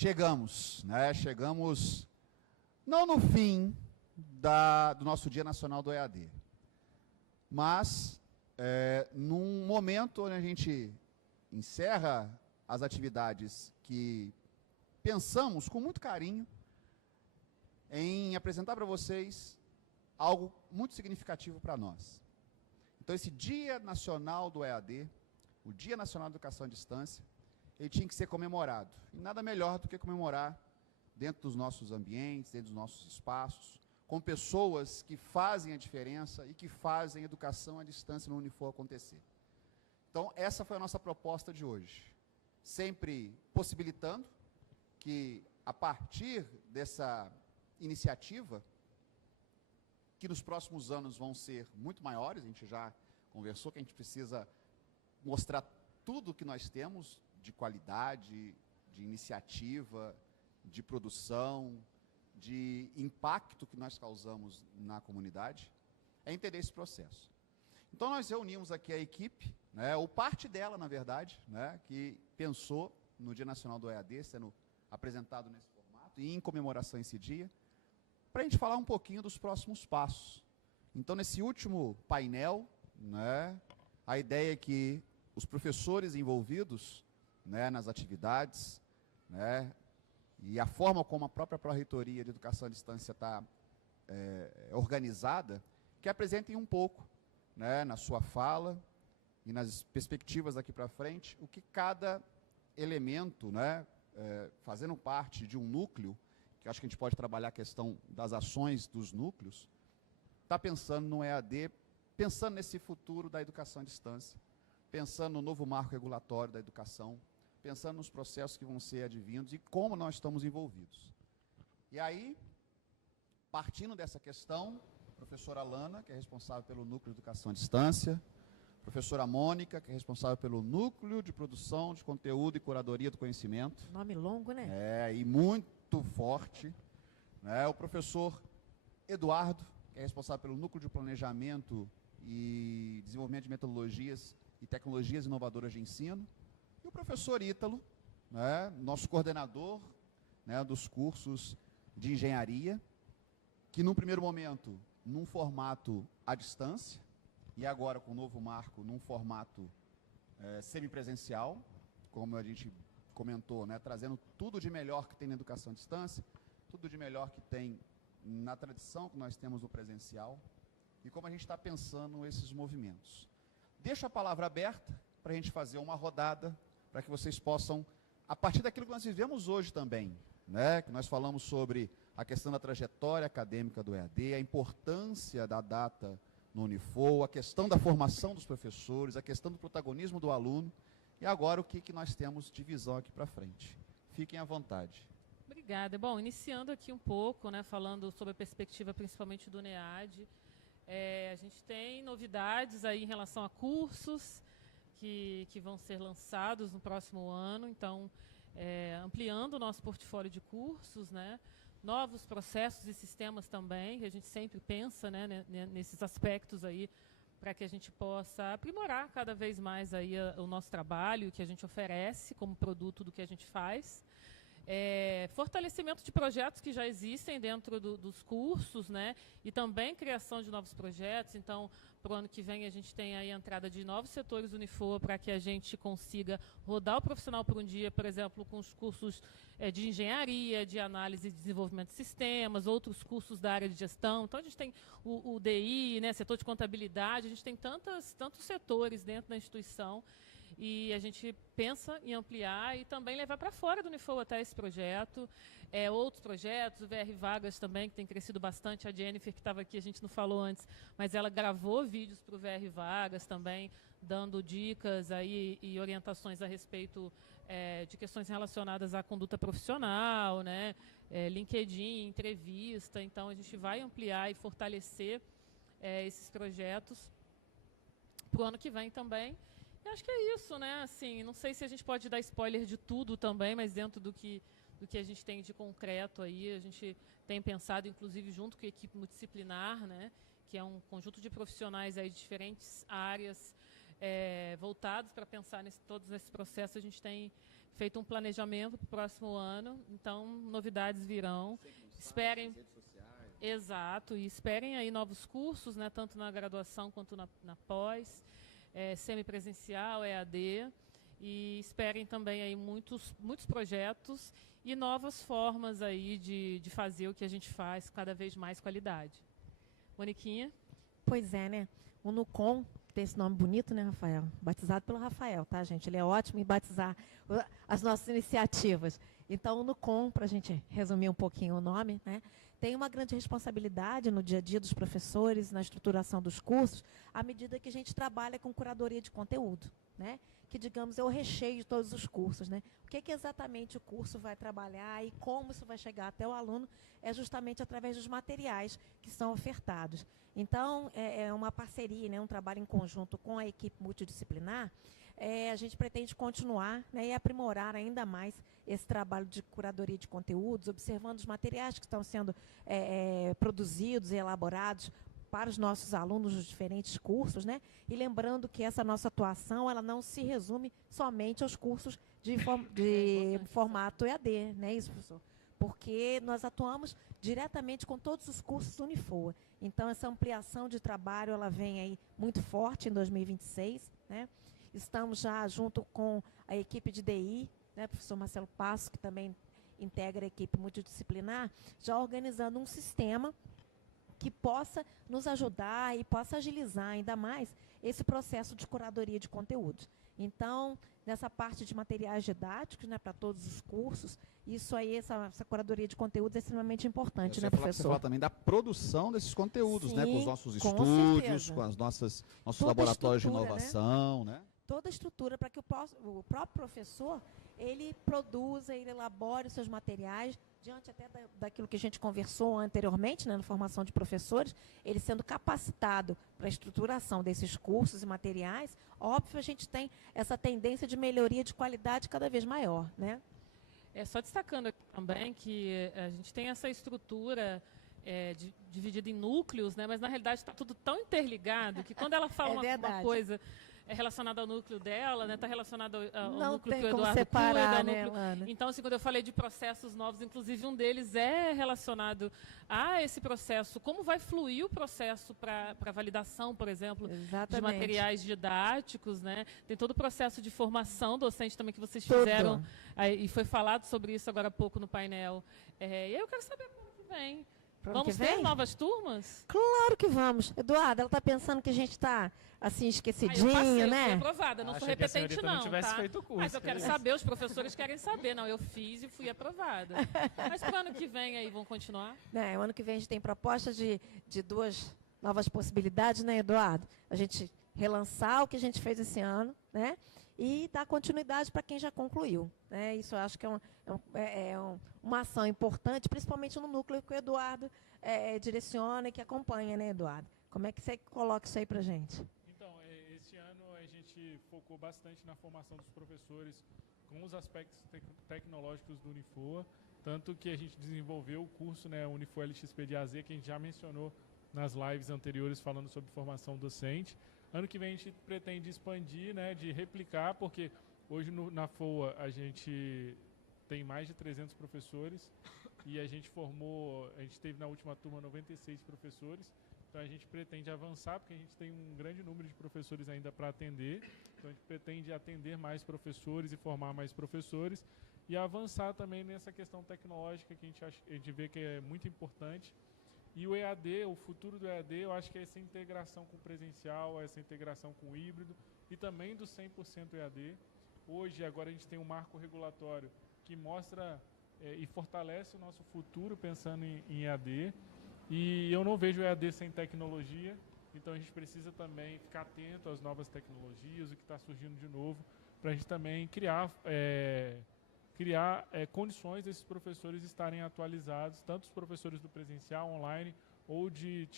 Chegamos, né? Chegamos não no fim do nosso Dia Nacional do EAD, mas num momento onde a gente encerra as atividades que pensamos com muito carinho em apresentar para vocês algo muito significativo para nós. Então, esse Dia Nacional do EAD, o Dia Nacional da Educação à Distância, ele tinha que ser comemorado. E nada melhor do que comemorar dentro dos nossos ambientes, dentro dos nossos espaços, com pessoas que fazem a diferença e que fazem a educação à distância no Unifor acontecer. Então, essa foi a nossa proposta de hoje. Sempre possibilitando que, a partir dessa iniciativa, que nos próximos anos vão ser muito maiores, a gente já conversou que a gente precisa mostrar tudo o que nós temos de qualidade, de iniciativa, de produção, de impacto que nós causamos na comunidade, é entender esse processo. Então, nós reunimos aqui a equipe, né, ou parte dela, na verdade, né, que pensou no Dia Nacional do EAD, sendo apresentado nesse formato, e em comemoração a esse dia, para a gente falar um pouquinho dos próximos passos. Então, nesse último painel, né, a ideia é que os professores envolvidos, né, nas atividades, né, e a forma como a própria Pró-Reitoria de Educação à Distância está organizada, que apresentem um pouco, né, na sua fala e nas perspectivas daqui para frente, o que cada elemento, né, fazendo parte de um núcleo, que acho que a gente pode trabalhar a questão das ações dos núcleos, está pensando no EAD, pensando nesse futuro da educação à distância, pensando no novo marco regulatório da educação, pensando nos processos que vão ser advindos e como nós estamos envolvidos. E aí, partindo dessa questão, a professora Lana, que é responsável pelo Núcleo de Educação à Distância, a professora Mônica, que é responsável pelo Núcleo de Produção de Conteúdo e Curadoria do Conhecimento. Nome longo, né? E muito forte. Né? O professor Eduardo, que é responsável pelo Núcleo de Planejamento e Desenvolvimento de Metodologias e Tecnologias Inovadoras de Ensino. E o professor Ítalo, né, nosso coordenador, né, dos cursos de engenharia, que num primeiro momento, num formato à distância, e agora com o novo marco, num formato semipresencial, como a gente comentou, né, trazendo tudo de melhor que tem na educação à distância, tudo de melhor que tem na tradição que nós temos no presencial, e como a gente está pensando esses movimentos. Deixo a palavra aberta para a gente fazer uma rodada, para que vocês possam, a partir daquilo que nós vivemos hoje também, né, que nós falamos sobre a questão da trajetória acadêmica do EAD, a importância da data no Unifor, a questão da formação dos professores, a questão do protagonismo do aluno, e agora o que nós temos de visão aqui para frente. Fiquem à vontade. Obrigada. Bom, iniciando aqui um pouco, né, falando sobre a perspectiva principalmente do NEAD, a gente tem novidades aí em relação a cursos que vão ser lançados no próximo ano, então, ampliando o nosso portfólio de cursos, né, novos processos e sistemas também, que a gente sempre pensa, né, nesses aspectos aí, para que a gente possa aprimorar cada vez mais aí o nosso trabalho, o que a gente oferece como produto do que a gente faz. Fortalecimento de projetos que já existem dentro dos cursos, né? E também criação de novos projetos. Então, para o ano que vem, a gente tem aí a entrada de novos setores Unifor para que a gente consiga rodar o profissional por um dia, por exemplo, com os cursos de engenharia, de análise e desenvolvimento de sistemas, outros cursos da área de gestão. Então, a gente tem o DI, né? Setor de contabilidade, a gente tem tantos setores dentro da instituição e a gente pensa em ampliar e também levar para fora do Unifor até esse projeto. Outros projetos, o VR Vagas também, que tem crescido bastante. A Jennifer, que estava aqui, a gente não falou antes, mas ela gravou vídeos para o VR Vagas também, dando dicas aí e orientações a respeito de questões relacionadas à conduta profissional, né? LinkedIn, entrevista. Então, a gente vai ampliar e fortalecer esses projetos para o ano que vem também. Eu acho que é isso, né? Assim, não sei se a gente pode dar spoiler de tudo também, mas dentro do que a gente tem de concreto aí, a gente tem pensado, inclusive, junto com a equipe multidisciplinar, né? Que é um conjunto de profissionais aí de diferentes áreas voltados para pensar todos nesses processos. A gente tem feito um planejamento para o próximo ano, então novidades virão. Esperem. Exato, e esperem aí novos cursos, né, tanto na graduação quanto na pós, semipresencial, EAD, e esperem também aí muitos projetos e novas formas aí de fazer o que a gente faz, cada vez mais qualidade. Moniquinha? Pois é, né? O NUCOM tem esse nome bonito, né, Rafael? Batizado pelo Rafael, tá, gente? Ele é ótimo em batizar as nossas iniciativas. Então, o NUCOM, para a gente resumir um pouquinho o nome, né, tem uma grande responsabilidade no dia a dia dos professores, na estruturação dos cursos, à medida que a gente trabalha com curadoria de conteúdo, né? Que, digamos, é o recheio de todos os cursos, né? O que exatamente o curso vai trabalhar e como isso vai chegar até o aluno é justamente através dos materiais que são ofertados. Então, é uma parceria, né, um trabalho em conjunto com a equipe multidisciplinar. A gente pretende continuar, né, e aprimorar ainda mais esse trabalho de curadoria de conteúdos, observando os materiais que estão sendo produzidos e elaborados para os nossos alunos dos diferentes cursos, né? E lembrando que essa nossa atuação ela não se resume somente aos cursos de formato EAD, né, isso, professor? Porque nós atuamos diretamente com todos os cursos Unifoa. Então, essa ampliação de trabalho ela vem aí muito forte em 2026, né? Estamos já junto com a equipe de DI, né, professor Marcelo Passo, que também integra a equipe multidisciplinar, já organizando um sistema que possa nos ajudar e possa agilizar ainda mais esse processo de curadoria de conteúdos. Então, nessa parte de materiais didáticos, né, para todos os cursos, isso aí, essa curadoria de conteúdos é extremamente importante, né, professor? Falar também da produção desses conteúdos, sim, né, com os nossos estúdios, com as nossos laboratórios de inovação, né? Toda a estrutura para que o próprio professor ele produza, ele elabore os seus materiais, diante até daquilo que a gente conversou anteriormente, né, na formação de professores, ele sendo capacitado para a estruturação desses cursos e materiais, óbvio, a gente tem essa tendência de melhoria de qualidade cada vez maior, né? Só destacando aqui também que a gente tem essa estrutura dividida em núcleos, né, mas na realidade está tudo tão interligado que quando ela fala uma coisa relacionada ao núcleo dela, né, está relacionado ao núcleo que o Eduardo separar, cuida. Né, Ana? Então, assim, quando eu falei de processos novos, inclusive um deles é relacionado a esse processo, como vai fluir o processo para validação, por exemplo, de materiais didáticos, né? Tem todo o processo de formação docente também que vocês fizeram, e foi falado sobre isso agora há pouco no painel. E aí eu quero saber como que vem. Vamos ter novas turmas? Claro que vamos. Eduardo, ela está pensando que a gente está assim, esquecidinho, eu passei, né? Eu fui aprovada, não sou repetente não, tivesse feito o curso, mas eu quero saber, os professores querem saber. Não, eu fiz e fui aprovada. Mas para o ano que vem aí vão continuar? O ano que vem a gente tem propostas de 2 novas possibilidades, né, Eduardo? A gente relançar o que a gente fez esse ano, né? E dar continuidade para quem já concluiu, né? Isso eu acho que uma ação importante, principalmente no núcleo que o Eduardo direciona e que acompanha, né, Eduardo? Como é que você coloca isso aí para a gente? Então, esse ano a gente focou bastante na formação dos professores com os aspectos tecnológicos do Unifoa, tanto que a gente desenvolveu o curso, né, Unifoa LXP de AZ, que a gente já mencionou nas lives anteriores falando sobre formação docente. Ano que vem a gente pretende expandir, né, de replicar, porque hoje na FOA a gente tem mais de 300 professores e a gente teve na última turma 96 professores, então a gente pretende avançar, porque a gente tem um grande número de professores ainda para atender, então a gente pretende atender mais professores e formar mais professores e avançar também nessa questão tecnológica que a gente vê que é muito importante. E o EAD, o futuro do EAD, eu acho que é essa integração com o presencial, essa integração com o híbrido e também do 100% EAD. Hoje, agora a gente tem um marco regulatório que mostra e fortalece o nosso futuro pensando em EAD. E eu não vejo o EAD sem tecnologia, então a gente precisa também ficar atento às novas tecnologias, o que está surgindo de novo, para a gente também criar condições desses professores estarem atualizados, tanto os professores do presencial, online, ou de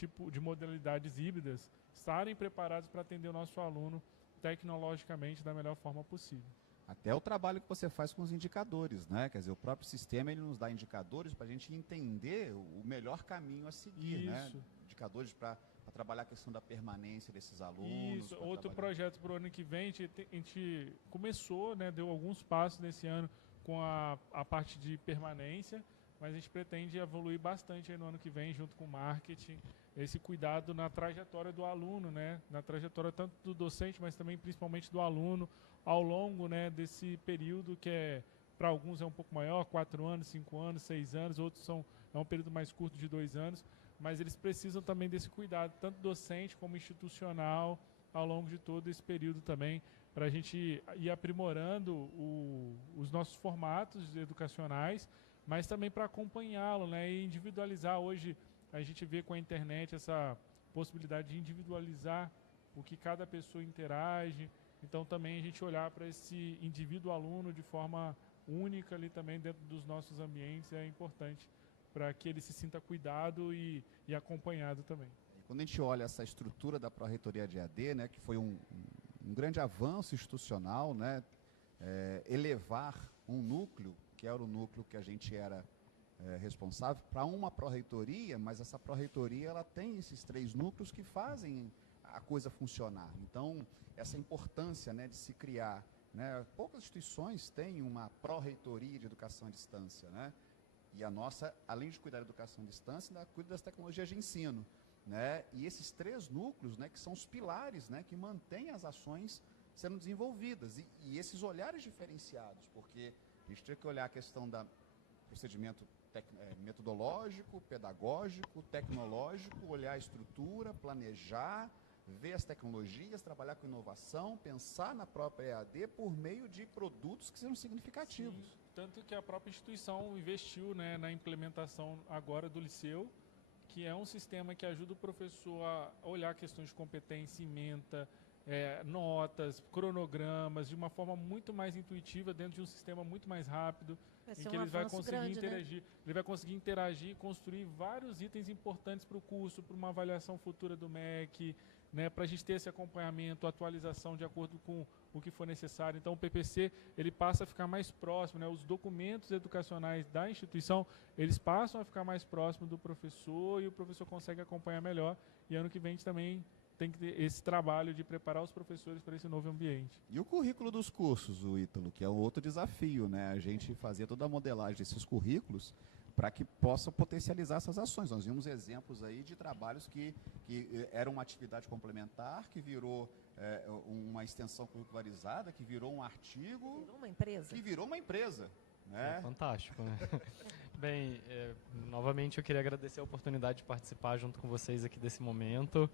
modalidades híbridas, estarem preparados para atender o nosso aluno tecnologicamente da melhor forma possível. Até o trabalho que você faz com os indicadores, né? Quer dizer, o próprio sistema ele nos dá indicadores para a gente entender o melhor caminho a seguir, né? Isso. Indicadores para trabalhar a questão da permanência desses alunos. Isso, pra outro trabalhar- projeto para o ano que vem, a gente começou, né, deu alguns passos nesse ano com a parte de permanência, mas a gente pretende evoluir bastante aí no ano que vem, junto com o marketing, esse cuidado na trajetória do aluno, né, na trajetória tanto do docente, mas também principalmente do aluno, ao longo, né, desse período que para alguns é um pouco maior, 4 anos, 5 anos, 6 anos, outros é um período mais curto de 2 anos, mas eles precisam também desse cuidado, tanto docente como institucional, ao longo de todo esse período também, para a gente ir aprimorando os nossos formatos educacionais, mas também para acompanhá-lo, né, e individualizar. Hoje a gente vê com a internet essa possibilidade de individualizar o que cada pessoa interage, então também a gente olhar para esse indivíduo aluno de forma única ali também dentro dos nossos ambientes é importante para que ele se sinta cuidado e acompanhado também. Quando a gente olha essa estrutura da Pró-Reitoria de EAD, né, que foi um grande avanço institucional, né, elevar um núcleo, que era o núcleo que a gente era responsável, para uma Pró-Reitoria, mas essa Pró-Reitoria ela tem esses 3 núcleos que fazem a coisa funcionar. Então, essa importância, né, de se criar, né, poucas instituições têm uma Pró-Reitoria de educação à distância, né? E a nossa, além de cuidar da educação à distância, ainda cuida das tecnologias de ensino, né? E esses 3 núcleos, né, que são os pilares, né, que mantêm as ações sendo desenvolvidas. E esses olhares diferenciados, porque a gente tem que olhar a questão do procedimento metodológico, pedagógico, tecnológico, olhar a estrutura, planejar, ver as tecnologias, trabalhar com inovação, pensar na própria EAD por meio de produtos que sejam significativos. Sim, tanto que a própria instituição investiu, né, na implementação agora do Liceu, que é um sistema que ajuda o professor a olhar questões de competência, ementa, notas, cronogramas, de uma forma muito mais intuitiva, dentro de um sistema muito mais rápido, em que ele vai conseguir interagir. Ele vai conseguir interagir e construir vários itens importantes para o curso, para uma avaliação futura do MEC, né, para a gente ter esse acompanhamento, atualização de acordo com o que for necessário. Então o PPC ele passa a ficar mais próximo, né, os documentos educacionais da instituição eles passam a ficar mais próximo do professor e o professor consegue acompanhar melhor. E ano que vem a gente também tem que ter esse trabalho de preparar os professores para esse novo ambiente. E o currículo dos cursos, o Ítalo, que é um outro desafio, né? A gente fazer toda a modelagem desses currículos para que possa potencializar essas ações. Nós vimos exemplos aí de trabalhos que eram uma atividade complementar, que virou uma extensão curricularizada, que virou um artigo... Virou uma empresa. Que virou uma empresa. Né? É fantástico, né? Bem, novamente eu queria agradecer a oportunidade de participar junto com vocês aqui desse momento.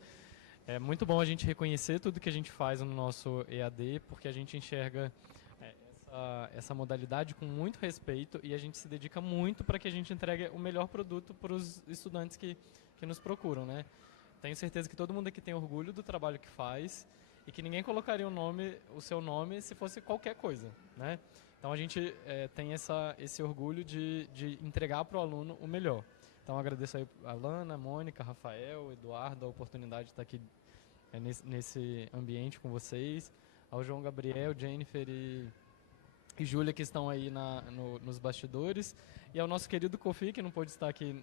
É muito bom a gente reconhecer tudo que a gente faz no nosso EAD, porque a gente enxerga essa modalidade com muito respeito e a gente se dedica muito para que a gente entregue o melhor produto para os estudantes que nos procuram, né? Tenho certeza que todo mundo aqui tem orgulho do trabalho que faz e que ninguém colocaria o seu nome se fosse qualquer coisa, né? Então a gente tem esse orgulho de entregar para o aluno o melhor. Então agradeço aí a Lana, a Mônica, Rafael, Eduardo, a oportunidade de estar aqui nesse ambiente com vocês, ao João Gabriel, Jennifer e Júlia que estão aí nos bastidores, e ao nosso querido Kofi, que não pôde estar aqui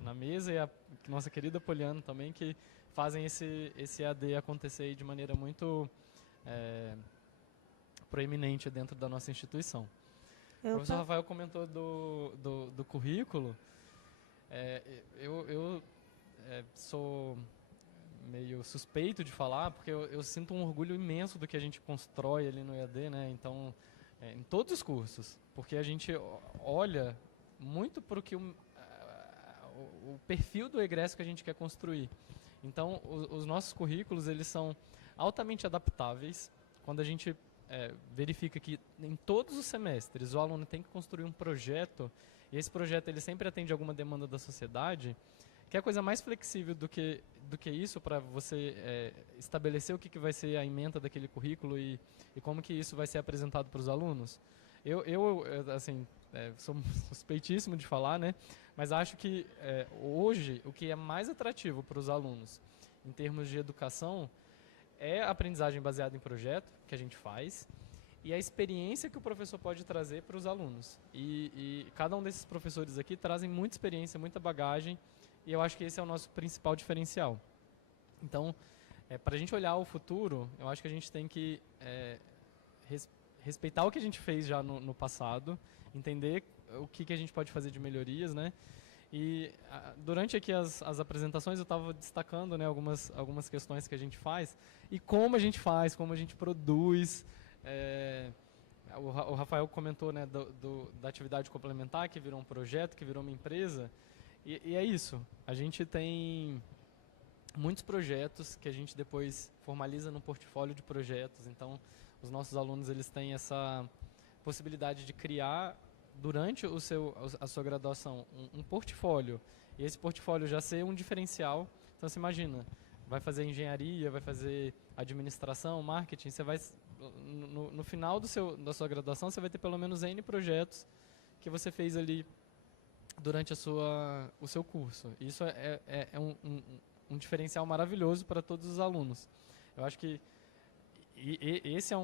na mesa, e a nossa querida Poliana também, que fazem esse AD acontecer aí de maneira muito proeminente dentro da nossa instituição. O professor Rafael comentou do currículo. Eu sou meio suspeito de falar, porque eu sinto um orgulho imenso do que a gente constrói ali no EAD, né? Então, em todos os cursos, porque a gente olha muito para o perfil do egresso que a gente quer construir. Então, os nossos currículos, eles são altamente adaptáveis. Quando a gente verifica que em todos os semestres o aluno tem que construir um projeto, e esse projeto ele sempre atende alguma demanda da sociedade, que é a coisa mais flexível do que isso para você estabelecer o que vai ser a ementa daquele currículo e como que isso vai ser apresentado para os alunos. Eu assim, sou suspeitíssimo de falar, né? Mas acho que hoje o que é mais atrativo para os alunos em termos de educação é a aprendizagem baseada em projeto que a gente faz e a experiência que o professor pode trazer para os alunos. E cada um desses professores aqui trazem muita experiência, muita bagagem, e eu acho que esse é o nosso principal diferencial. Então, para a gente olhar o futuro, eu acho que a gente tem que respeitar o que a gente fez já no passado, entender o que a gente pode fazer de melhorias, né? E durante aqui as apresentações eu estava destacando, né, algumas questões que a gente faz e como a gente faz, como a gente produz. O Rafael comentou, né, da atividade complementar, que virou um projeto, que virou uma empresa. E é isso. A gente tem muitos projetos que a gente depois formaliza no portfólio de projetos. Então, os nossos alunos eles têm essa possibilidade de criar, durante a sua graduação, um portfólio. E esse portfólio já ser um diferencial. Então, você imagina, vai fazer engenharia, vai fazer administração, marketing, você vai... No final da sua graduação, você vai ter pelo menos N projetos que você fez ali durante o seu curso. Isso é um diferencial maravilhoso para todos os alunos. Eu acho que esse é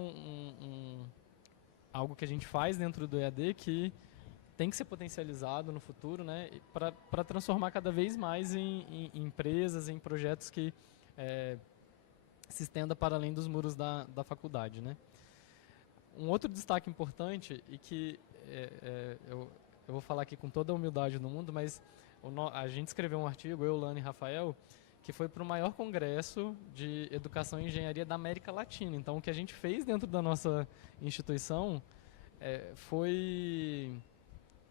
algo que a gente faz dentro do EAD que tem que ser potencializado no futuro, né, para transformar cada vez mais em empresas, em projetos que se estenda para além dos muros da faculdade, né. Um outro destaque importante, e que eu vou falar aqui com toda a humildade do mundo, mas a gente escreveu um artigo, eu, Lani e Rafael, que foi para o maior congresso de educação e engenharia da América Latina. Então, o que a gente fez dentro da nossa instituição foi...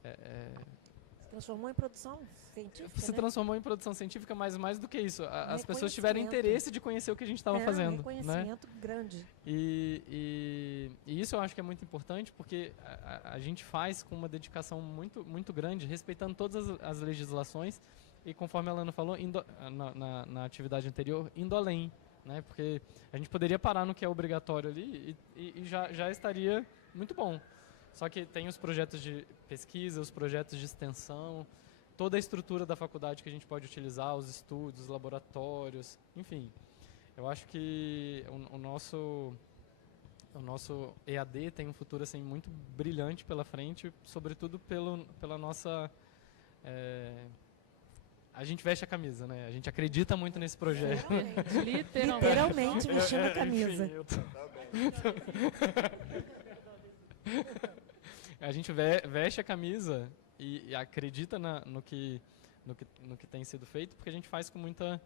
Se transformou em produção científica, se né? transformou em produção científica, mas mais do que isso. As pessoas tiveram interesse de conhecer o que a gente estava fazendo. Um reconhecimento grande. E isso eu acho que é muito importante, porque a gente faz com uma dedicação muito, muito grande, respeitando todas as legislações, e conforme a Lana falou, na atividade anterior, indo além, né? Porque a gente poderia parar no que é obrigatório ali e já estaria muito bom. Só que tem os projetos de pesquisa, os projetos de extensão, toda a estrutura da faculdade que a gente pode utilizar, os estudos, os laboratórios, enfim. Eu acho que o nosso EAD tem um futuro assim, muito brilhante pela frente, sobretudo pela nossa... a gente veste a camisa, né? A gente acredita muito nesse projeto. Literalmente vestindo a camisa. A gente veste a camisa e acredita no que tem sido feito, porque a gente faz com muita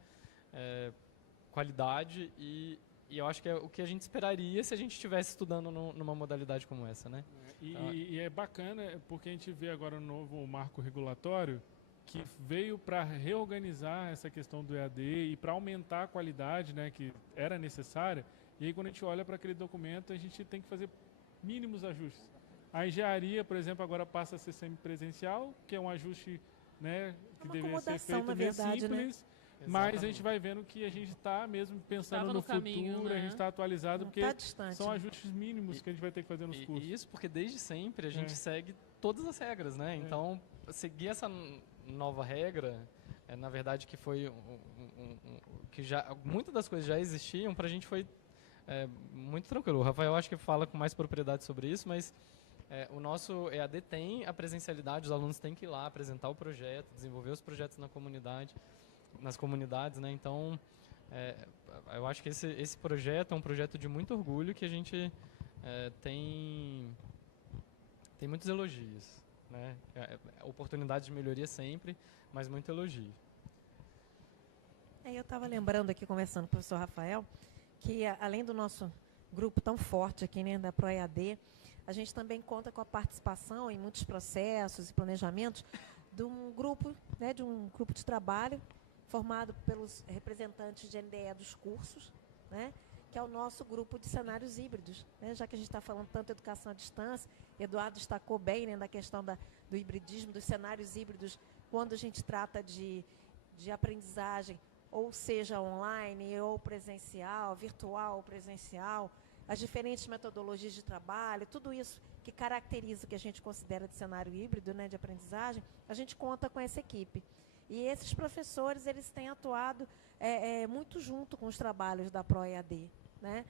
qualidade e eu acho que é o que a gente esperaria se a gente estivesse estudando numa modalidade como essa, né? E é bacana porque a gente vê agora um novo marco regulatório que veio para reorganizar essa questão do EAD e para aumentar a qualidade, né, que era necessária. E aí, quando a gente olha para aquele documento, a gente tem que fazer mínimos ajustes. A engenharia, por exemplo, agora passa a ser semipresencial, que é um ajuste, né, que deveria ser feito meio simples, né? Mas a gente vai vendo que a gente está mesmo pensando no caminho, futuro, né? A gente está atualizado, porque são né? ajustes mínimos que a gente vai ter que fazer nos cursos. E isso porque desde sempre a gente segue todas as regras, né? Então, seguir essa nova regra, na verdade, que foi que já muitas das coisas já existiam, para a gente foi muito tranquilo. O Rafael acho que fala com mais propriedade sobre isso, mas o nosso EAD tem a presencialidade, os alunos têm que ir lá apresentar o projeto, desenvolver os projetos nas comunidades, né? Então, eu acho que esse projeto é um projeto de muito orgulho, que a gente tem muitos elogios, né? Oportunidade de melhoria sempre, mas muito elogio. Eu estava lembrando aqui, conversando com o professor Rafael, que além do nosso grupo tão forte aqui, né, da ProEAD, a gente também conta com a participação em muitos processos e planejamentos de um grupo de trabalho formado pelos representantes de NDE dos cursos, né, que é o nosso grupo de cenários híbridos, né, já que a gente está falando tanto de educação à distância. Eduardo destacou bem, né, da questão do hibridismo, dos cenários híbridos, quando a gente trata de aprendizagem, ou seja, online, ou presencial, virtual ou presencial, as diferentes metodologias de trabalho, tudo isso que caracteriza o que a gente considera de cenário híbrido, né, de aprendizagem, a gente conta com essa equipe. E esses professores, eles têm atuado muito junto com os trabalhos da ProEAD, né?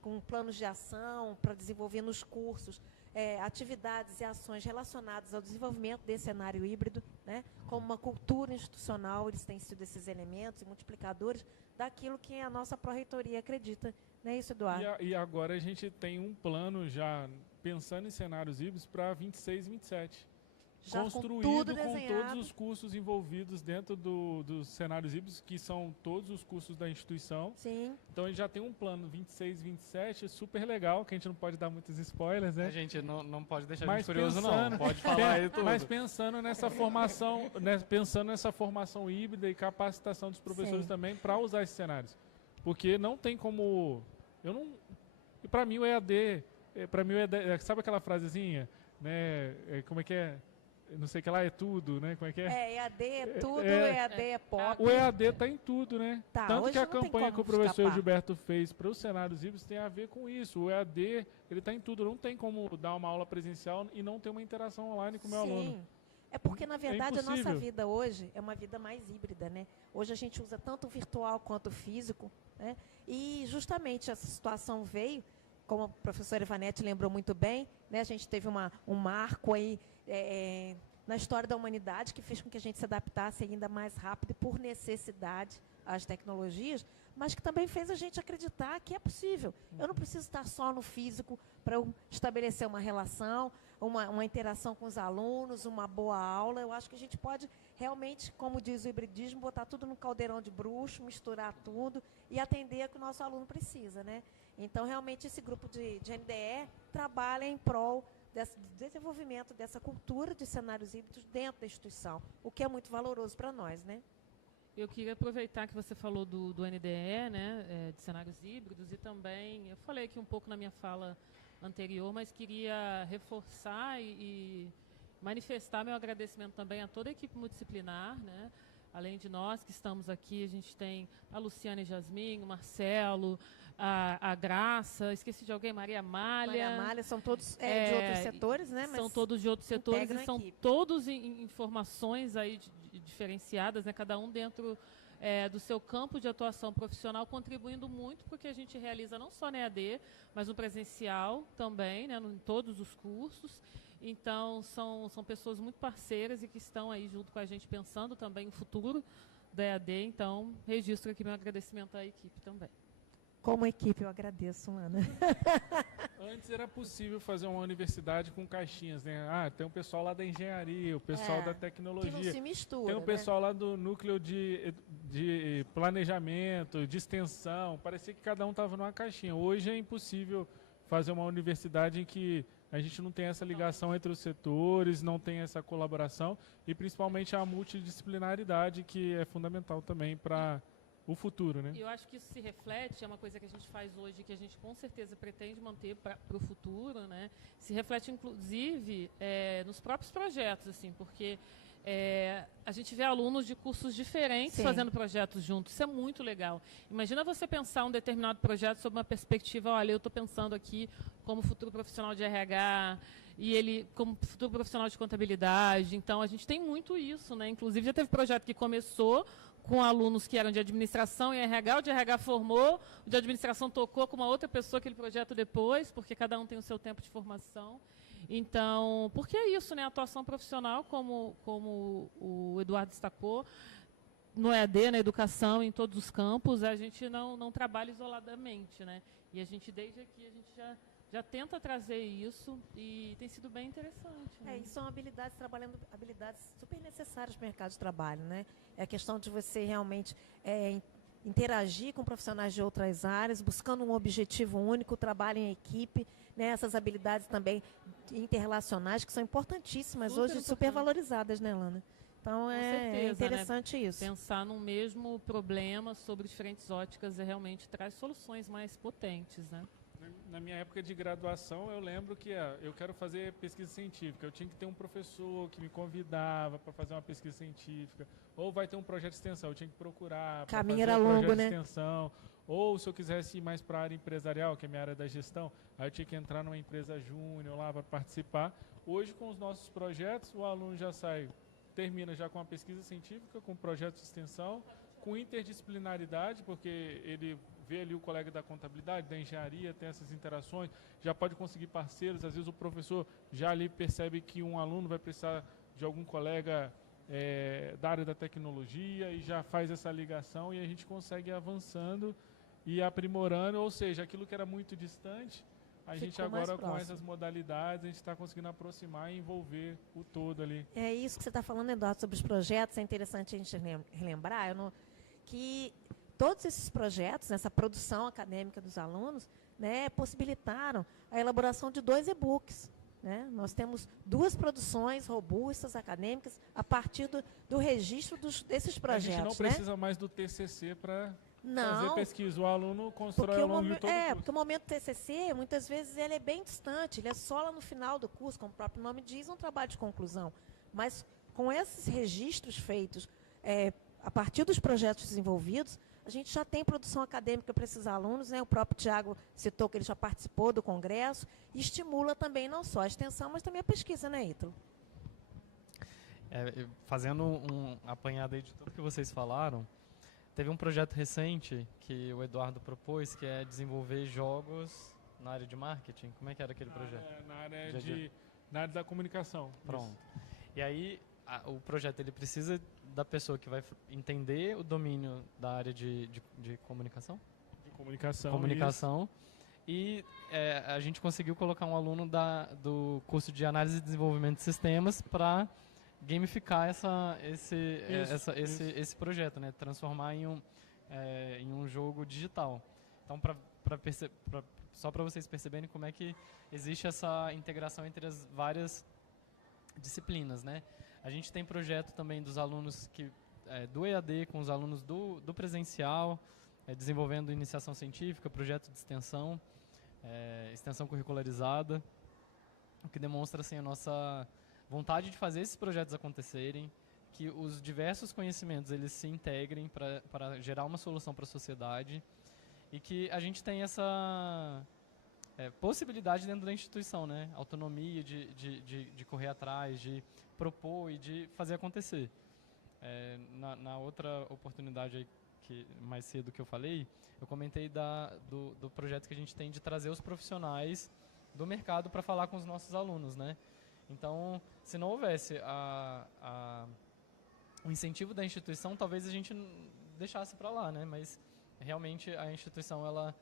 com planos de ação para desenvolver nos cursos atividades e ações relacionadas ao desenvolvimento desse cenário híbrido, né, como uma cultura institucional. Eles têm sido esses elementos e multiplicadores daquilo que a nossa pró-reitoria acredita. Não é isso, Eduardo? E agora a gente tem um plano já, pensando em cenários híbridos, para 26 e 27. Já Construído com tudo com desenhado. todos os cursos envolvidos dentro dos cenários híbridos, que são todos os cursos da instituição. Sim. Então a gente já tem um plano 26 e 27, super legal, que a gente não pode dar muitos spoilers, né? A gente não pode deixar Mas de curioso, pensando- não. Pode falar aí tudo. Mas pensando nessa formação, híbrida e capacitação dos professores Sim. também para usar esses cenários. Porque não tem como... Para mim o EAD, sabe aquela frasezinha, né? Como é que é? Não sei o que lá, é tudo, né? Como é que é? EAD é tudo, É. EAD é pop. O EAD está em tudo, né? Tá, Tanto hoje que a não tem campanha como que o professor escapar. Gilberto fez para os cenários híbridos tem a ver com isso. O EAD, ele está em tudo. Não tem como dar uma aula presencial e não ter uma interação online com o meu aluno. Sim. É porque, na verdade, a nossa impossível. vida hoje é uma vida mais híbrida, né? Hoje a gente usa tanto o virtual quanto o físico, né? E justamente essa situação veio, como a professora Ivanete lembrou muito bem, né? A gente teve um marco aí na história da humanidade que fez com que a gente se adaptasse ainda mais rápido e por necessidade às tecnologias, mas que também fez a gente acreditar que é possível. Eu não preciso estar só no físico para eu estabelecer uma relação, uma interação com os alunos, uma boa aula. Eu acho que a gente pode realmente, como diz o hibridismo, botar tudo no caldeirão de bruxo, misturar tudo e atender o que o nosso aluno precisa, né? Então, realmente, esse grupo de NDE trabalha em prol desse desenvolvimento dessa cultura de cenários híbridos dentro da instituição, o que é muito valoroso para nós, né? Eu queria aproveitar que você falou do NDE, né, de cenários híbridos, e também, eu falei aqui um pouco na minha fala anterior, mas queria reforçar e manifestar meu agradecimento também a toda a equipe multidisciplinar, né? Além de nós que estamos aqui, a gente tem a Luciana e Jasmin, o Marcelo, a Graça, esqueci de alguém, Maria Amália. Maria Amália, são todos de outros setores, né? São todos de outros setores integram e a são equipe. todos em formações aí diferenciadas, né? Cada um dentro do seu campo de atuação profissional, contribuindo muito para o que a gente realiza não só na EAD, mas no presencial também, né? Em todos os cursos. Então, são pessoas muito parceiras e que estão aí junto com a gente pensando também o futuro da EAD. Então, registro aqui meu agradecimento à equipe também. Como equipe, eu agradeço, Ana. Antes era possível fazer uma universidade com caixinhas, né? Ah, tem o pessoal lá da engenharia, o pessoal da Que tecnologia. não se mistura, Tem o né? pessoal lá do núcleo de planejamento, de extensão. Parecia que cada um estava numa caixinha. Hoje é impossível fazer uma universidade em que a gente não tem essa ligação entre os setores, não tem essa colaboração e principalmente a multidisciplinaridade, que é fundamental também para o futuro, né? Eu acho que isso se reflete, é uma coisa que a gente faz hoje, que a gente com certeza pretende manter para o futuro, né? Se reflete, inclusive, nos próprios projetos, assim, porque a gente vê alunos de cursos diferentes Sim. fazendo projetos juntos. Isso é muito legal. Imagina você pensar um determinado projeto sob uma perspectiva, olha, eu estou pensando aqui como futuro profissional de RH e ele como futuro profissional de contabilidade. Então, a gente tem muito isso, né? Inclusive, já teve projeto que começou com alunos que eram de administração e RH, o de RH formou, o de administração tocou com uma outra pessoa aquele projeto depois, porque cada um tem o seu tempo de formação. Então, porque é isso, né? A atuação profissional, como o Eduardo destacou, no EAD, na educação, em todos os campos, a gente não trabalha isoladamente, né? E a gente, desde aqui, a gente já tenta trazer isso e tem sido bem interessante. Né? E são habilidades super necessárias para o mercado de trabalho, né? É a questão de você realmente interagir com profissionais de outras áreas, buscando um objetivo único, trabalho em equipe, né? Essas habilidades também interrelacionais que são importantíssimas, Super hoje importante. super valorizadas, né, Lana? Então Com é certeza, interessante isso. Pensar num mesmo problema sobre diferentes óticas realmente traz soluções mais potentes, né? Na minha época de graduação, eu lembro que eu quero fazer pesquisa científica. Eu tinha que ter um professor que me convidava para fazer uma pesquisa científica. Ou vai ter um projeto de extensão, eu tinha que procurar para Caminho fazer era um longo, projeto né? de extensão. Ou se eu quisesse ir mais para a área empresarial, que é a minha área da gestão, aí eu tinha que entrar numa empresa júnior lá para participar. Hoje, com os nossos projetos, o aluno já termina já com a pesquisa científica, com projeto de extensão, com interdisciplinaridade, porque ele vê ali o colega da contabilidade, da engenharia, tem essas interações, já pode conseguir parceiros, às vezes o professor já ali percebe que um aluno vai precisar de algum colega da área da tecnologia e já faz essa ligação e a gente consegue ir avançando e aprimorando, ou seja, aquilo que era muito distante, a gente Ficou mais agora com próximo. essas modalidades, a gente está conseguindo aproximar e envolver o todo ali. É isso que você está falando, Eduardo, sobre os projetos. É interessante a gente relembrar que todos esses projetos, essa produção acadêmica dos alunos, né, possibilitaram a elaboração de 2 e-books. Né? Nós temos 2 produções robustas, acadêmicas, a partir do registro desses projetos. A gente não precisa mais do TCC para fazer pesquisa. O aluno constrói ao longo de todo o curso. Porque o momento TCC, muitas vezes, ele é bem distante, ele é só lá no final do curso, como o próprio nome diz, um trabalho de conclusão. Mas com esses registros feitos a partir dos projetos desenvolvidos, a gente já tem produção acadêmica para esses alunos, né? O próprio Tiago citou que ele já participou do congresso, e estimula também não só a extensão, mas também a pesquisa, né, Ítalo? Fazendo um apanhado aí de tudo que vocês falaram, teve um projeto recente que o Eduardo propôs, que é desenvolver jogos na área de marketing. Como é que era aquele projeto? Na área da comunicação. Pronto. E aí, o projeto ele precisa da pessoa que vai entender o domínio da área de comunicação? De comunicação. Comunicação. E a gente conseguiu colocar um aluno do curso de análise e desenvolvimento de sistemas para gamificar esse projeto, né? Transformar em um jogo digital. Então, só para vocês perceberem como é que existe essa integração entre as várias disciplinas, né? A gente tem projeto também dos alunos do EAD com os alunos do presencial, desenvolvendo iniciação científica, projeto de extensão, extensão curricularizada, o que demonstra assim, a nossa vontade de fazer esses projetos acontecerem, que os diversos conhecimentos eles se integrem para gerar uma solução para a sociedade e que a gente tem essa possibilidade dentro da instituição, né? Autonomia de correr atrás, de propor e de fazer acontecer. Na outra oportunidade aí, mais cedo que eu falei, eu comentei do projeto que a gente tem de trazer os profissionais do mercado para falar com os nossos alunos, né? Então, se não houvesse o incentivo da instituição, talvez a gente deixasse para lá, né? Mas realmente a instituição ela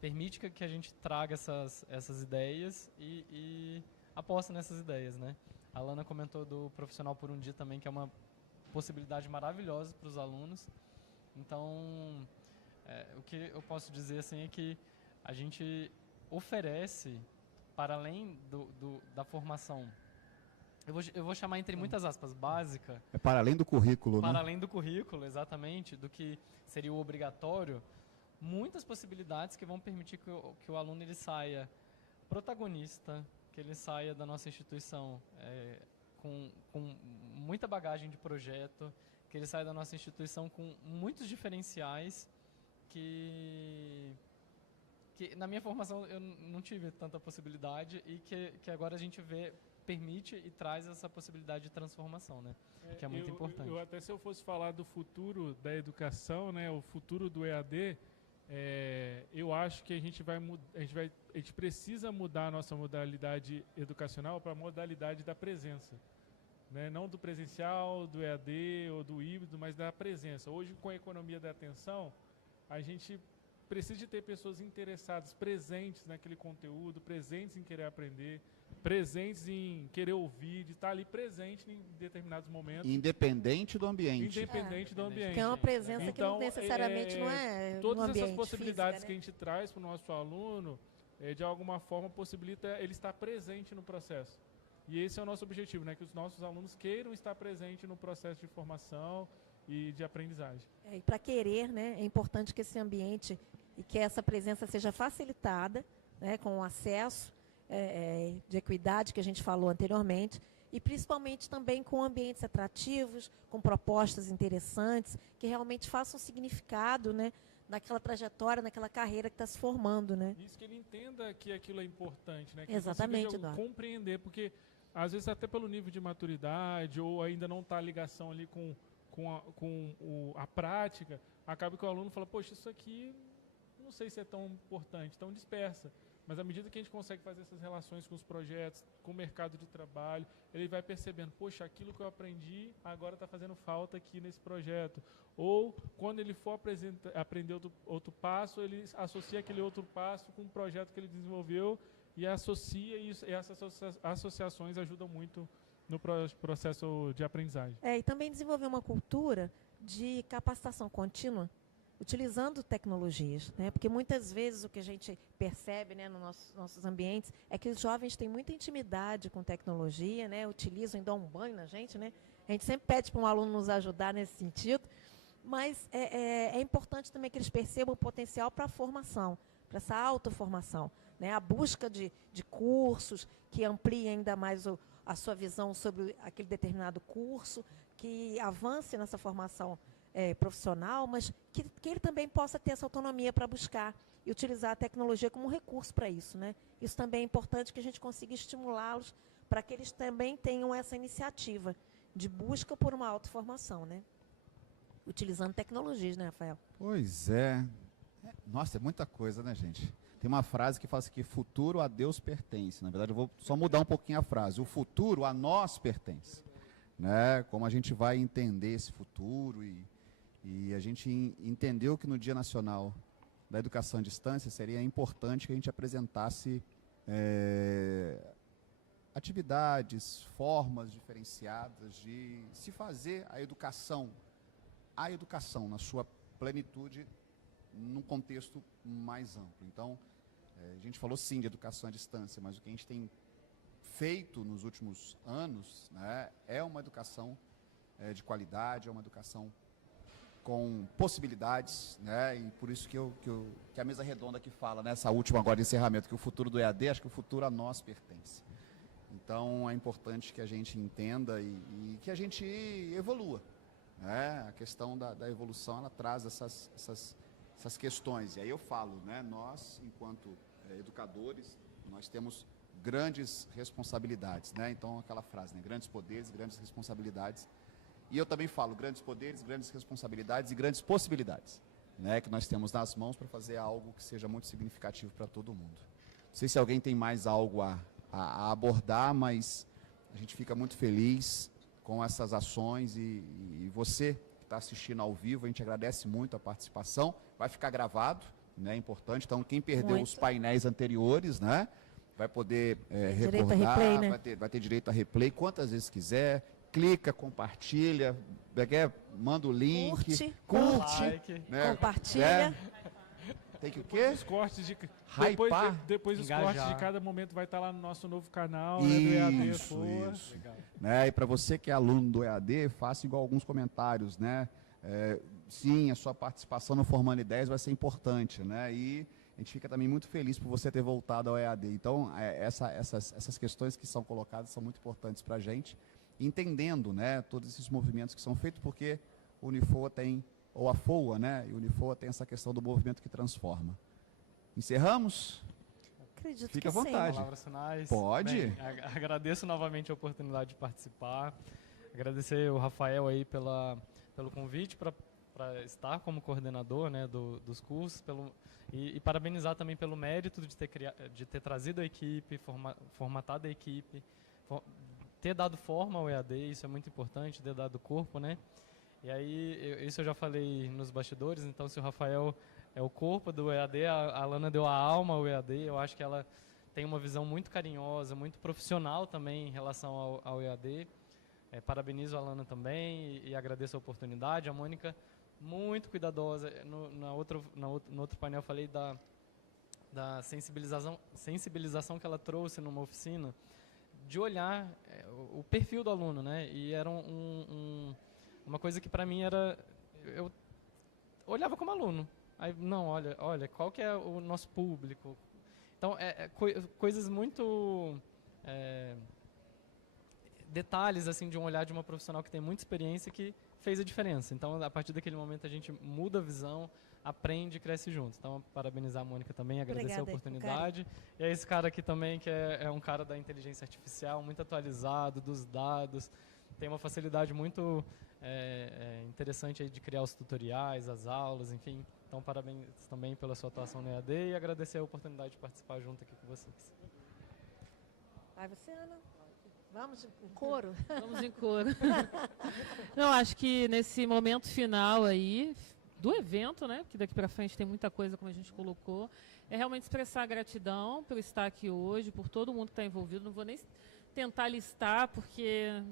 permite que a gente traga essas ideias e aposta nessas ideias, né? A Lana comentou do profissional por um dia também, que é uma possibilidade maravilhosa para os alunos. Então, o que eu posso dizer assim é que a gente oferece, para além da formação, eu vou chamar entre muitas aspas, básica. É para além do currículo, para né? além do currículo, exatamente, do que seria o obrigatório, muitas possibilidades que vão permitir que o aluno ele saia protagonista, que ele saia da nossa instituição com muita bagagem de projeto, que ele saia da nossa instituição com muitos diferenciais que na minha formação eu não tive tanta possibilidade e que agora a gente permite e traz essa possibilidade de transformação, né? Que é muito importante. Até se eu fosse falar do futuro da educação, né, o futuro do EAD, eu acho que a gente precisa mudar a nossa modalidade educacional para a modalidade da presença, né? Não do presencial, do EAD ou do híbrido, mas da presença. Hoje, com a economia da atenção, a gente precisa de ter pessoas interessadas, presentes naquele conteúdo, presentes em querer aprender, presentes em querer ouvir, de estar ali presente em determinados momentos. Independente do ambiente. Independente do ambiente. Que é uma presença Então, que não necessariamente não é todas no ambiente essas possibilidades física, que a né? gente traz para o nosso aluno, de alguma forma possibilita ele estar presente no processo. E esse é o nosso objetivo, né? Que os nossos alunos queiram estar presentes no processo de formação e de aprendizagem. E para querer, né, é importante que esse ambiente e que essa presença seja facilitada, né, com o acesso de equidade que a gente falou anteriormente, e principalmente também com ambientes atrativos, com propostas interessantes, que realmente façam significado, né, naquela trajetória, naquela carreira que está se formando, né? Isso, que ele entenda que aquilo é importante, né? Que Exatamente, ele Eduardo. consiga compreender, porque às vezes até pelo nível de maturidade ou ainda não está a ligação ali com a prática, acaba que o aluno fala, poxa, isso aqui não sei se é tão importante, tão dispersa. Mas à medida que a gente consegue fazer essas relações com os projetos, com o mercado de trabalho, ele vai percebendo, poxa, aquilo que eu aprendi agora está fazendo falta aqui nesse projeto. Ou, quando ele for aprender outro passo, ele associa aquele outro passo com um projeto que ele desenvolveu e associa isso. E essas associações ajudam muito no processo de aprendizagem. E também desenvolver uma cultura de capacitação contínua, utilizando tecnologias, né? Porque muitas vezes o que a gente percebe, né, nos nossos ambientes é que os jovens têm muita intimidade com tecnologia, né? Utilizam e dão um banho na gente, né? A gente sempre pede para um aluno nos ajudar nesse sentido, mas é importante também que eles percebam o potencial para a formação, para essa autoformação, né? A busca de cursos que ampliem ainda mais a sua visão sobre aquele determinado curso, que avance nessa formação profissional, mas que ele também possa ter essa autonomia para buscar e utilizar a tecnologia como um recurso para isso, né? Isso também é importante que a gente consiga estimulá-los para que eles também tenham essa iniciativa de busca por uma autoformação, né? Utilizando tecnologias, né, Rafael? Pois é. Nossa, é muita coisa, né, gente? Tem uma frase que fala assim que futuro a Deus pertence. Na verdade, eu vou só mudar um pouquinho a frase. O futuro a nós pertence. Né? Como a gente vai entender esse futuro e a gente entendeu que no Dia Nacional da Educação à Distância seria importante que a gente apresentasse atividades, formas diferenciadas de se fazer a educação na sua plenitude, num contexto mais amplo. Então, a gente falou sim de educação à distância, mas o que a gente tem feito nos últimos anos, né, é uma educação de qualidade, é uma educação com possibilidades, né, e por isso que a mesa redonda que fala, nessa última agora de encerramento, que o futuro do EAD, acho que o futuro a nós pertence. Então, é importante que a gente entenda e que a gente evolua. Né? A questão da evolução, ela traz essas questões. E aí eu falo, né, nós, enquanto educadores, nós temos grandes responsabilidades, né? Então, aquela frase, né? Grandes poderes, grandes responsabilidades. E eu também falo grandes poderes, grandes responsabilidades e grandes possibilidades, né? Que nós temos nas mãos para fazer algo que seja muito significativo para todo mundo. Não sei se alguém tem mais algo a abordar, mas a gente fica muito feliz com essas ações e você que está assistindo ao vivo, a gente agradece muito a participação. Vai ficar gravado, né? É importante. Então, quem perdeu os painéis anteriores, né? Vai poder recordar, replay, né? vai ter direito a replay quantas vezes quiser, clica, compartilha, manda o link, curte, like, né? Compartilha. Tem que o quê? Os cortes de depois os cortes de cada momento vai estar lá no nosso novo canal, isso, né, do EAD. Isso. Né? E para você que é aluno do EAD, faça igual alguns comentários, né? Sim, a sua participação no Formando Ideias vai ser importante, né? E a gente fica também muito feliz por você ter voltado ao EAD. Então, essas questões que são colocadas são muito importantes para a gente, entendendo, né, todos esses movimentos que são feitos, porque o Unifoa tem, ou a FOA, né, e o Unifoa tem essa questão do movimento que transforma. Encerramos? Acredito Fique que à vontade. Palavras finais. Pode. Bem, agradeço novamente a oportunidade de participar. Agradecer o Rafael aí pelo convite para estar como coordenador, né, dos cursos, e parabenizar também pelo mérito de ter trazido a equipe, formatado a equipe, ter dado forma ao EAD, isso é muito importante, ter dado corpo, né? E aí, isso eu já falei nos bastidores, então se o Rafael é o corpo do EAD, a Alana deu a alma ao EAD, eu acho que ela tem uma visão muito carinhosa, muito profissional também em relação ao EAD. Parabenizo a Alana também e agradeço a oportunidade. A Mônica, muito cuidadosa. No outro painel eu falei da sensibilização que ela trouxe numa oficina, de olhar o perfil do aluno, né? E era uma coisa que para mim era... Eu olhava como aluno. Aí, não, olha, qual que é o nosso público? Então, coisas muito... detalhes, assim, de um olhar de uma profissional que tem muita experiência que fez a diferença. Então, a partir daquele momento, a gente muda a visão, aprende e cresce junto. Então, parabenizar a Mônica também, agradecer a oportunidade. E a esse cara aqui também, que é um cara da inteligência artificial, muito atualizado, dos dados. tem uma facilidade muito interessante aí de criar os tutoriais, as aulas, enfim. Então, parabéns também pela sua atuação no EAD e agradecer a oportunidade de participar junto aqui com vocês. Vai você, Ana? Vamos em coro? Vamos em coro. Não, acho que nesse momento final aí do evento, né, porque daqui para frente tem muita coisa, como a gente colocou, é realmente expressar gratidão por estar aqui hoje, por todo mundo que está envolvido. Não vou nem tentar listar, porque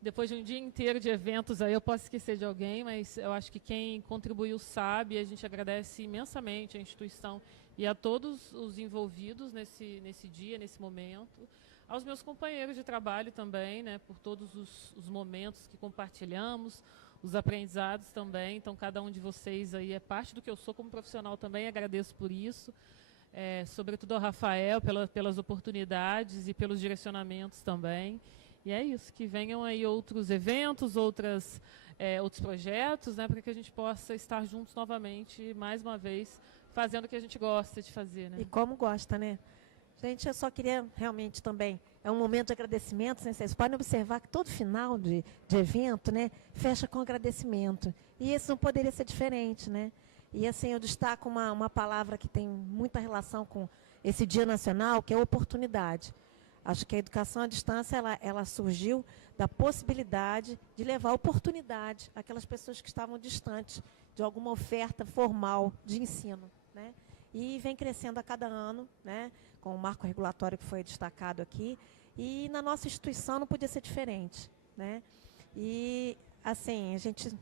depois de um dia inteiro de eventos aí eu posso esquecer de alguém, mas eu acho que quem contribuiu sabe, a gente agradece imensamente à instituição e a todos os envolvidos nesse dia, nesse momento. Aos meus companheiros de trabalho também, né, por todos os momentos que compartilhamos, os aprendizados também. Então, cada um de vocês aí é parte do que eu sou como profissional também, agradeço por isso. Sobretudo ao Rafael pelas oportunidades e pelos direcionamentos também. E é isso, que venham aí outros eventos, outros projetos, né, para que a gente possa estar juntos novamente, mais uma vez, fazendo o que a gente gosta de fazer. Né? E como gosta, né? Gente, eu só queria realmente também, é um momento de agradecimentos, né? Vocês podem observar que todo final de evento, né, fecha com agradecimento. E isso não poderia ser diferente, né? E assim, eu destaco uma palavra que tem muita relação com esse Dia Nacional, que é oportunidade. Acho que a educação à distância, ela surgiu da possibilidade de levar oportunidade àquelas pessoas que estavam distantes de alguma oferta formal de ensino, né? E vem crescendo a cada ano, né, com o marco regulatório que foi destacado aqui, e na nossa instituição não podia ser diferente, né? E, assim, a gente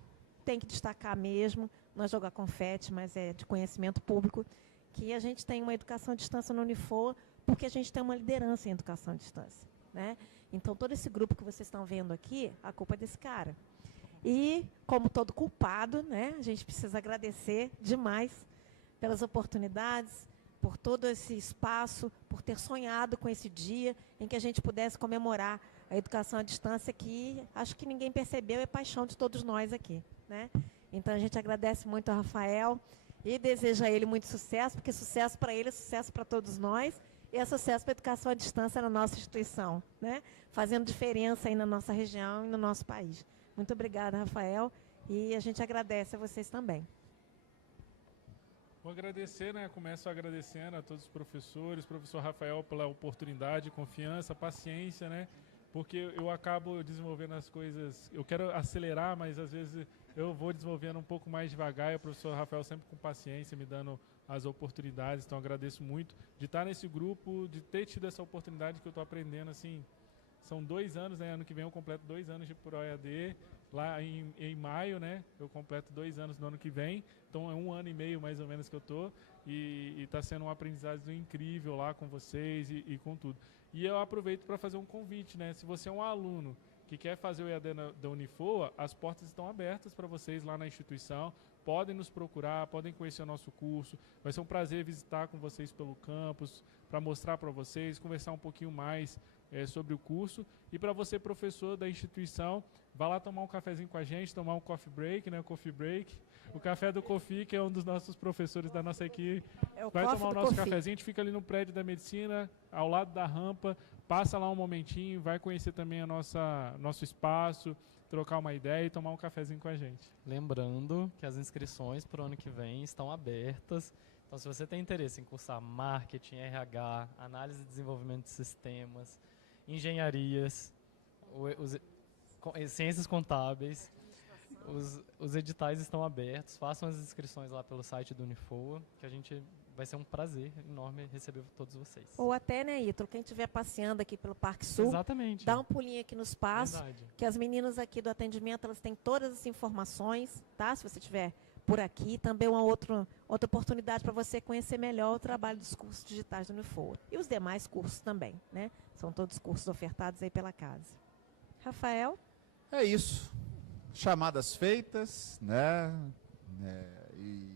tem que destacar mesmo, não é jogar confete, mas é de conhecimento público, que a gente tem uma educação à distância no Unifor, porque a gente tem uma liderança em educação à distância, né? Então, todo esse grupo que vocês estão vendo aqui, a culpa é desse cara. E, como todo culpado, né, a gente precisa agradecer demais pelas oportunidades, por todo esse espaço, por ter sonhado com esse dia em que a gente pudesse comemorar a educação à distância, que acho que ninguém percebeu, é paixão de todos nós aqui, né? Então, a gente agradece muito ao Rafael e deseja a ele muito sucesso, porque sucesso para ele é sucesso para todos nós, e é sucesso para a educação à distância na nossa instituição, né? Fazendo diferença aí na nossa região e no nosso país. Muito obrigada, Rafael, e a gente agradece a vocês também. Vou agradecer, né? Começo agradecendo a todos os professores, professor Rafael pela oportunidade, confiança, paciência, né? Porque eu acabo desenvolvendo as coisas, eu quero acelerar, mas às vezes eu vou desenvolvendo um pouco mais devagar, e o professor Rafael sempre com paciência, me dando as oportunidades. Então agradeço muito de estar nesse grupo, de ter tido essa oportunidade que eu estou aprendendo, assim, são 2 anos, né? Ano que vem eu completo 2 anos de ProEAD, lá em maio, né? Eu completo 2 anos no ano que vem, então é 1 ano e meio mais ou menos que eu estou, e está sendo um aprendizado incrível lá com vocês e com tudo. E eu aproveito para fazer um convite, né? Se você é um aluno que quer fazer o EAD da Unifor, as portas estão abertas para vocês lá na instituição, podem nos procurar, podem conhecer o nosso curso, vai ser um prazer visitar com vocês pelo campus, para mostrar para vocês, conversar um pouquinho mais sobre o curso. E para você, professor da instituição, vá lá tomar um cafezinho com a gente, tomar um coffee break, né? O coffee break. O café do Coffee, que é um dos nossos professores da nossa equipe, vai tomar o nosso cafezinho. A gente fica ali no prédio da medicina, ao lado da rampa, passa lá um momentinho, vai conhecer também nosso espaço, trocar uma ideia e tomar um cafezinho com a gente. Lembrando que as inscrições para o ano que vem estão abertas. Então, se você tem interesse em cursar marketing, RH, análise e desenvolvimento de sistemas, engenharias, ciências contábeis, os editais estão abertos. Façam as inscrições lá pelo site do Unifor, que a gente vai ser um prazer enorme receber todos vocês. Ou até, né, Ítalo, quem estiver passeando aqui pelo Parque Sul, exatamente, dá um pulinho aqui no espaço, verdade, que as meninas aqui do atendimento, elas têm todas as informações, tá? Se você estiver por aqui, também uma outra oportunidade para você conhecer melhor o trabalho dos cursos digitais do Unifor. E os demais cursos também, né? São todos cursos ofertados aí pela casa. Rafael? É isso. Chamadas feitas, né? E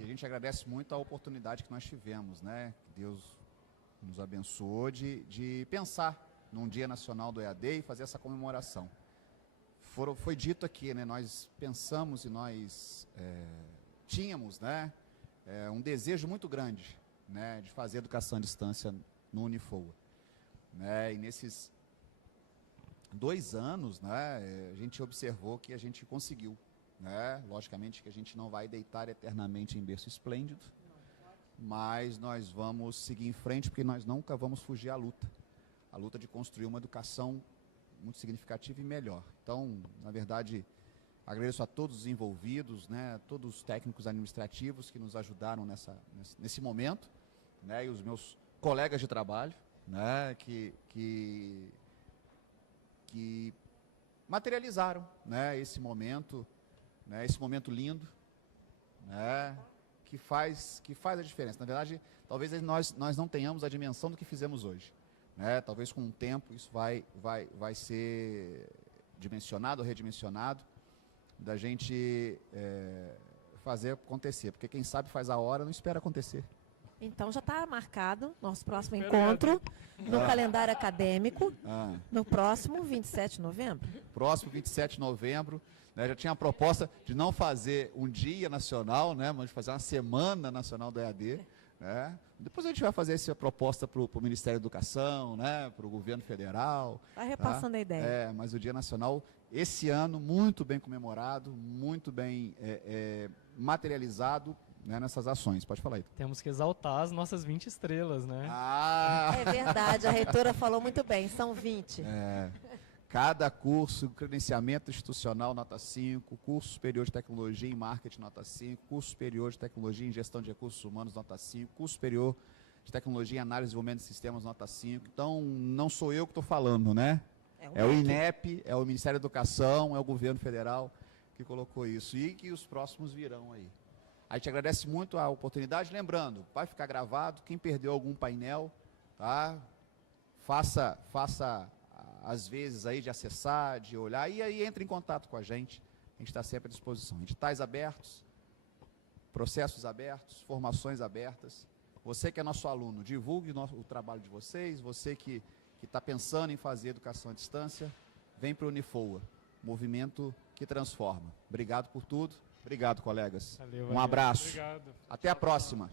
a gente agradece muito a oportunidade que nós tivemos, né? Que Deus nos abençoou de pensar num Dia Nacional do EAD e fazer essa comemoração. Foi dito aqui, né? Nós pensamos e nós tínhamos, né? Um desejo muito grande, né? De fazer educação à distância no Unifor, né? E 2 anos, né, a gente observou que a gente conseguiu. Né? Logicamente que a gente não vai deitar eternamente em berço esplêndido, mas nós vamos seguir em frente, porque nós nunca vamos fugir à luta de construir uma educação muito significativa e melhor. Então, na verdade, agradeço a todos os envolvidos, né, todos os técnicos administrativos que nos ajudaram nesse momento, né, e os meus colegas de trabalho, né, que materializaram, né, esse momento lindo, né, que faz a diferença. Na verdade, talvez nós não tenhamos a dimensão do que fizemos hoje. Né? Talvez com o tempo isso vai ser dimensionado, redimensionado, da gente fazer acontecer. Porque quem sabe faz a hora, não espera acontecer. Então já está marcado nosso próximo Espero encontro no calendário acadêmico, Ah. no próximo 27 de novembro. Próximo 27 de novembro, né, já tinha a proposta de não fazer um dia nacional, né, mas de fazer uma semana nacional do EAD. Né. Depois a gente vai fazer essa proposta para o Ministério da Educação, né, para o governo federal. Vai repassando a ideia. Mas o Dia Nacional, esse ano, muito bem comemorado, muito bem materializado, né, nessas ações. Pode falar aí. Temos que exaltar as nossas 20 estrelas, né? É verdade, a reitora falou muito bem, são 20. Cada curso, credenciamento institucional, nota 5, curso superior de tecnologia em marketing, nota 5, curso superior de tecnologia em gestão de recursos humanos, nota 5, curso superior de tecnologia em análise e desenvolvimento de sistemas, nota 5. Então, não sou eu que estou falando, né? É o INEP, é o Ministério da Educação, é o governo federal que colocou isso. E que os próximos virão aí. A gente agradece muito a oportunidade. Lembrando, vai ficar gravado. Quem perdeu algum painel, tá? Faça às vezes aí de acessar, de olhar, e aí entre em contato com a gente está sempre à disposição. Editais abertos, processos abertos, formações abertas. Você que é nosso aluno, divulgue o trabalho de vocês. Você que está pensando em fazer educação à distância, vem para o Unifoa, movimento que transforma. Obrigado por tudo. Obrigado, colegas. Valeu, Um abraço. Obrigado. Até a próxima.